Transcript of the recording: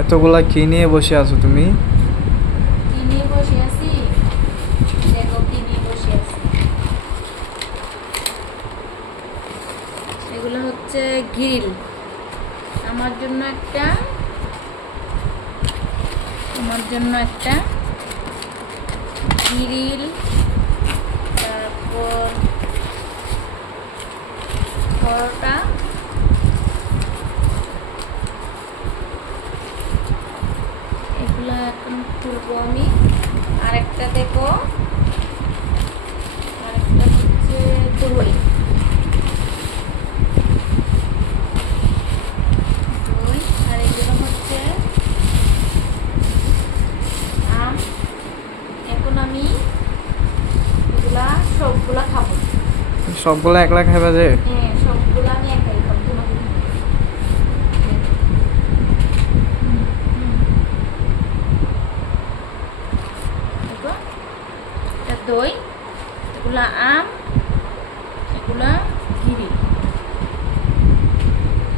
এতগুলা কি নিয়ে বসে আছো তুমি? কি নিয়ে বসে আছি? দেখো কি নিয়ে বসে আছি। এগুলো হচ্ছে গ্রিল। আমার জন্য একটা, আমার জন্য একটা গ্রিল, তারপর পরোটা, এগুলো এখন খুলবো আমি। আরেকটা দেখো, আরেকটা হচ্ছে দই। দই আর এগুলো হচ্ছে আম। এখন আমি এগুলা সবগুলা খাবো। সবগুলা একলা খাইবা যে? হ্যাঁ, সবগুলা আমি একাই খাবো, তোমাকে দিব না। দেখো, এটা দই, এগুলা আম,